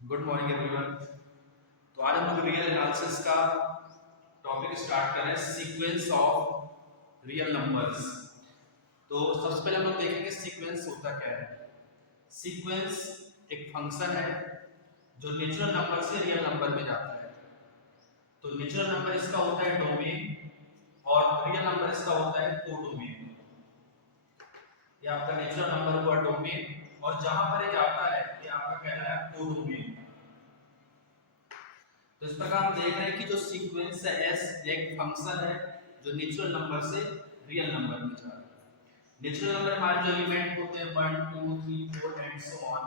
Good morning everyone. तो आज हम लोग रियल एनालिसिस का टॉपिक स्टार्ट कर रहे हैं, सीक्वेंस ऑफ रियल नंबर्स। तो सबसे पहले हम लोग देखेंगे सीक्वेंस होता क्या है। सीक्वेंस एक फंक्शन है जो नेचुरल नंबर से रियल नंबर में जाता है। तो नेचुरल नंबर इसका होता है डोमेन और रियल नंबर इसका होता है कोडोमेन। ये आपका नेचुरल नंबर हुआ डोमेन और जहां पर ये जाता है ये आपका कहलाया कोडोमेन। तो इस प्रकार हम देख रहे हैं कि जो सीक्वेंस है एस एक फंक्शन है जो नेचुरल नंबर से रियल नंबर में जा रहा है। नेचुरल नंबर हमारे जो एलिमेंट होते हैं 1 2 3 4 एंड सो ऑन।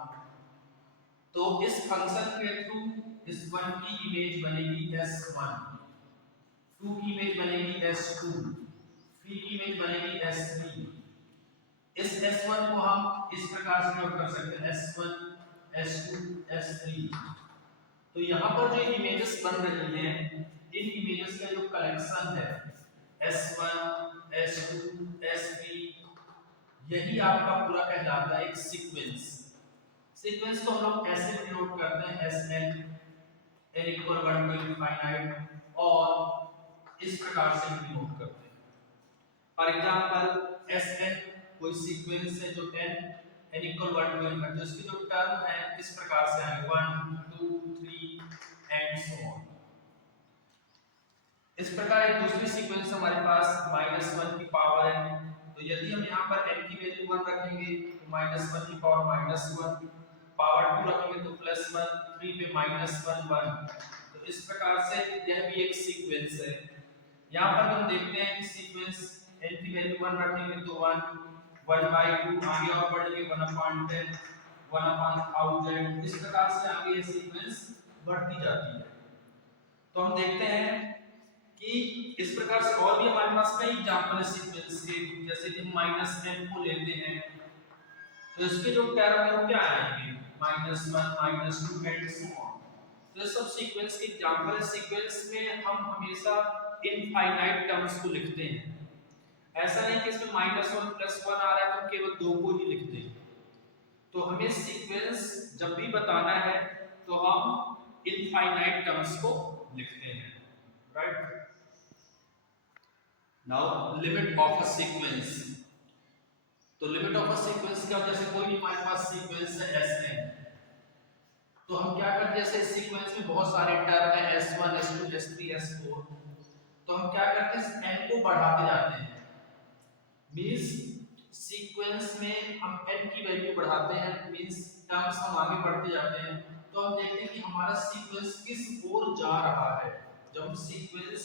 तो इस फंक्शन के थ्रू इस 1 की इमेज बनेगी s1, 2 की इमेज बनेगी s2, 3 की इमेज बनेगी s3। इस s1 को हम इस प्रकार से नोट कर सकते हैं s1 s2 s3। तो यहाँ पर जो इमेजेस बन रही हैं इन इमेजेस का जो कलेक्शन है S1 S2 S3, यही आपका पूरा कहलाता है एक सीक्वेंस। सीक्वेंस को हम लोग ऐसे डिनोट करते हैं Sn n equal 1 to infinite और इस प्रकार से डिनोट करते हैं। फॉर एग्जांपल Sn कोई सीक्वेंस है जो n इक्वल 1 टू इनफाइनाइट, तो इसकी जो टर्म है इस प्रकार से आएगा 1 2 3 एंड सो ऑन। इस प्रकार एक दूसरी सीक्वेंस हमारे पास -1 की पावर n। तो यदि हम यहाँ पर n की वैल्यू 1 रखेंगे तो -1 की पावर -1, पावर 2 रखेंगे तो +1, 3 पे -1 1। तो इस प्रकार से यह भी एक सीक्वेंस है। यहाँ पर हम देखते हैं कि सीक्वेंस n की वैल्यू 1 रखेंगे तो 1 1/2, आगे और बढ़ेंगे 1/10 1/1000। इस प्रकार से आगे ये सीक्वेंस बढ़ती जाती है। तो हम देखते हैं कि इस प्रकार से और भी हमारे पास कई एग्जांपल है सीक्वेंस के। जैसे कि -n को लेते हैं तो इसके जो टर्म है वो क्या आएंगे -1 -2 एंड सो ऑन। तो ये सब सीक्वेंस के एग्जांपल है। सीक्वेंस में हम हमेशा इनफाइनाइट टर्म्स को लिखते हैं। ऐसा नहीं कि इसमें -1 +1 आ रहा है तो हम केवल 2 को ही लिखते हैं। तो हमें सीक्वेंस जब भी बताना है तो हम इनफाइनाइट टर्म्स को लिखते हैं, right. Now limit of a sequence. तो लिमिट ऑफ अ सीक्वेंस क्या, जैसे कोई भी हमारे पास सीक्वेंस है Sn, तो हम क्या करते हैं, जैसे इस सीक्वेंस में बहुत सारे टर्म है S1 S2 S3 S4, तो हम क्या करते हैं n को बढ़ाते जाते हैं। मींस सीक्वेंस में हम n की वैल्यू बढ़ाते हैं, मींस टर्म्स हम आगे बढ़ते जाते हैं। तो हम देखते हैं कि हमारा सीक्वेंस किस ओर जा रहा है। जब हम सीक्वेंस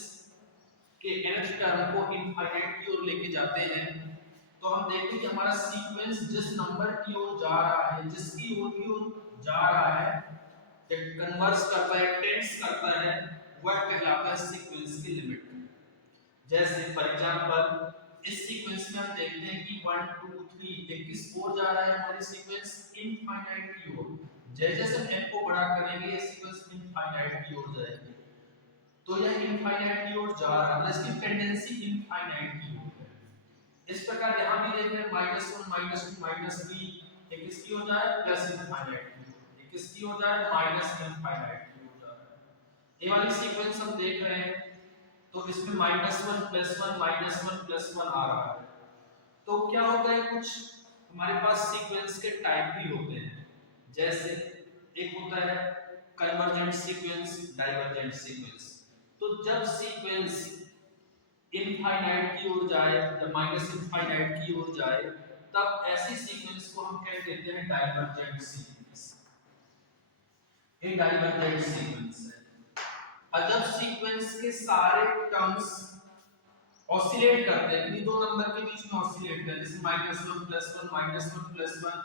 के nth टर्म को इनफाइनाइट की ओर लेके जाते हैं तो हम देखते हैं कि हमारा सीक्वेंस जिस नंबर की ओर जा रहा है, जिसकी ओर की ओर जा रहा है, कन्वर्स करता है, टेंड्स करता है, वह कहलाता है सीक्वेंस की लिमिट। जैसे फॉर एग्जांपल इस सीक्वेंस में हम देखते हैं कि 1 2 3 ये किस ओर जा रहा है, हमारी सीक्वेंस इनफाइनाइट की ओर। जैसे जैसे हम n को बड़ा करेंगे ये सीक्वेंस इनफाइनाइट की ओर जाएगी। तो यह इनफाइनाइट की ओर जा रहा है, इसकी टेंडेंसी इनफाइनाइट की ओर है। इस प्रकार यहां भी देख रहे हैं -1 -2 -3 ये किसकी ओर जा रहा है, प्लस इनफाइनाइट की ओर। ये किसकी ओर जा रहा है, माइनस इनफाइनाइट की ओर जा रहा है। ये वाली सीक्वेंस हम देख रहे हैं तो इसमें -1 +1 -1 +1 आ रहा है। तो क्या होता है, कुछ हमारे पास सीक्वेंस के टाइप भी होते हैं। जैसे एक होता है कन्वर्जेंट सीक्वेंस, डाइवर्जेंट सीक्वेंस। तो जब सीक्वेंस इनफाइनाइट की ओर जाए, जब माइनस इनफाइनाइट की ओर जाए, तब ऐसी सीक्वेंस को हम कह देते हैं डाइवर्जेंट सीक्वेंस। ये डाइवर्जेंट सीक्वेंस है। और जब सीक्वेंस के सारे टर्म्स ऑसिलेट करते हैं, दो नंबर के बीच में ऑसिलेट करते हैं, जैसे -1 +1 -1 +1,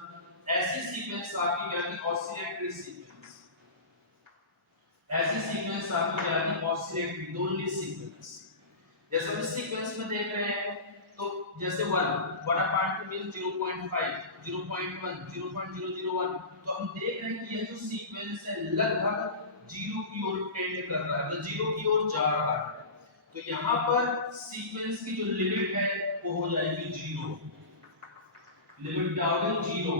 ऐसी सीक्वेंस आपकी कहलाती है ऑसिलेटरी सीक्वेंस। ऐसी सीक्वेंस आपकी कहलाती है ऑसिलेटरी, दोनली सीक्वेंस। जैसे हम इस सीक्वेंस में देख रहे हैं तो जैसे 1/2 मींस 0.5 0.1 0.001, तो हम देख रहे हैं कि यह जो सीक्वेंस है लगभग 0 की ओर टेंड कर रहा है, मतलब 0 की ओर जा रहा है। तो यहाँ पर सीक्वेंस की जो लिमिट है वो हो जाएगी 0। लिमिट क्या होगी, 0।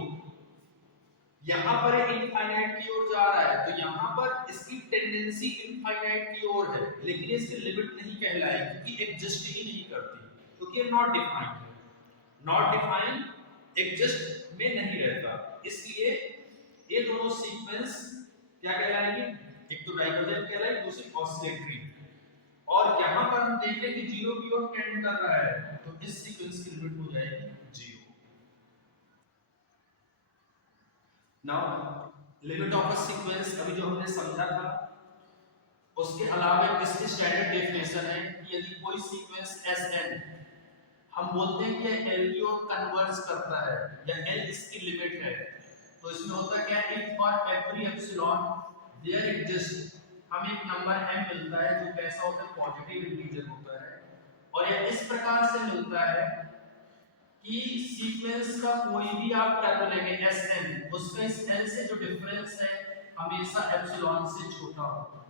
यहाँ पर इनफाइनाइट की ओर जा रहा है, तो यहाँ पर इसकी टेंडेंसी इनफाइनाइट की ओर है, लेकिन ये इसकी लिमिट नहीं कहलाएगी क्योंकि एग्जिस्ट ही नहीं करती, क्योंकि ये नॉट डिफाइंड है। नॉट डिफाइंड एग्जिस्ट में नहीं रहता, इसलिए ये दोनों सीक्वेंस क्या कहलाएंगे, एक तो डाइवर्जेंट कहलाएगी, दूसरी ऑसिलेटरी। और यहाँ पर हम देख लें कि जीरो की ओर टेंड कर रहा है, तो इस सीक्वेंस की लिमिट हो जाएगी zero. Now limit of a sequence अभी जो हमने समझा था, उसके अलावा इसकी स्टैंडर्ड डेफिनेशन है कि यदि कोई सीक्वेंस Sn हम बोलते हैं कि यह L की ओर कन्वर्ज करता है या L इसकी लिमिट है, तो इसमें होता क्या है, if for every epsilon there exist, हमें एक नंबर m मिलता है जो कैसा होता है, पॉजिटिव इंटीजर होता है, और यह इस प्रकार से मिलता है कि सीक्वेंस का कोई भी आप टर्म लेंगे Sn, उसका इस L से जो डिफरेंस है हमेशा एप्सिलॉन से छोटा होगा,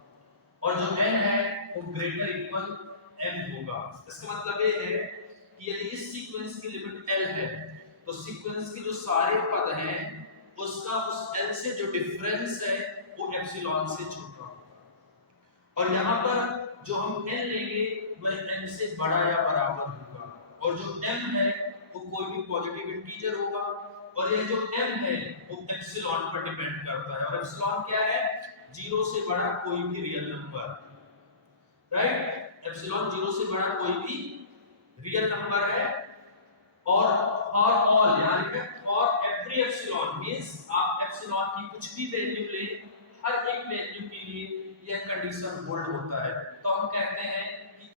और जो n है वो ग्रेटर इक्वल m होगा। इसका मतलब ये है कि यदि इस सीक्वेंस की लिमिट L है, तो सीक्वेंस के जो सारे पद हैं उसका उस L से जो डिफरेंस है वो एप्सिलॉन से छोटा होगा, और यहाँ पर जो हम n लेंगे वह m से बड़ा या बराबर होगा, और जो m है वो कोई भी पॉजिटिव इंटीजर होगा, और ये जो m है वो एप्सिलॉन पर डिपेंड करता है, और एप्सिलॉन क्या है, जीरो से बड़ा कोई भी real number, right, epsilon zero से बड़ा कोई भी रियल नंबर है, और ऑल यानी कि फॉर एवरी एप्सिलॉन मींस आप एप्सिलॉन की कुछ भी वैल्यू ले, हर एक वैल्यू के लिए यह कंडीशन होल्ड होता है, तो हम कहते हैं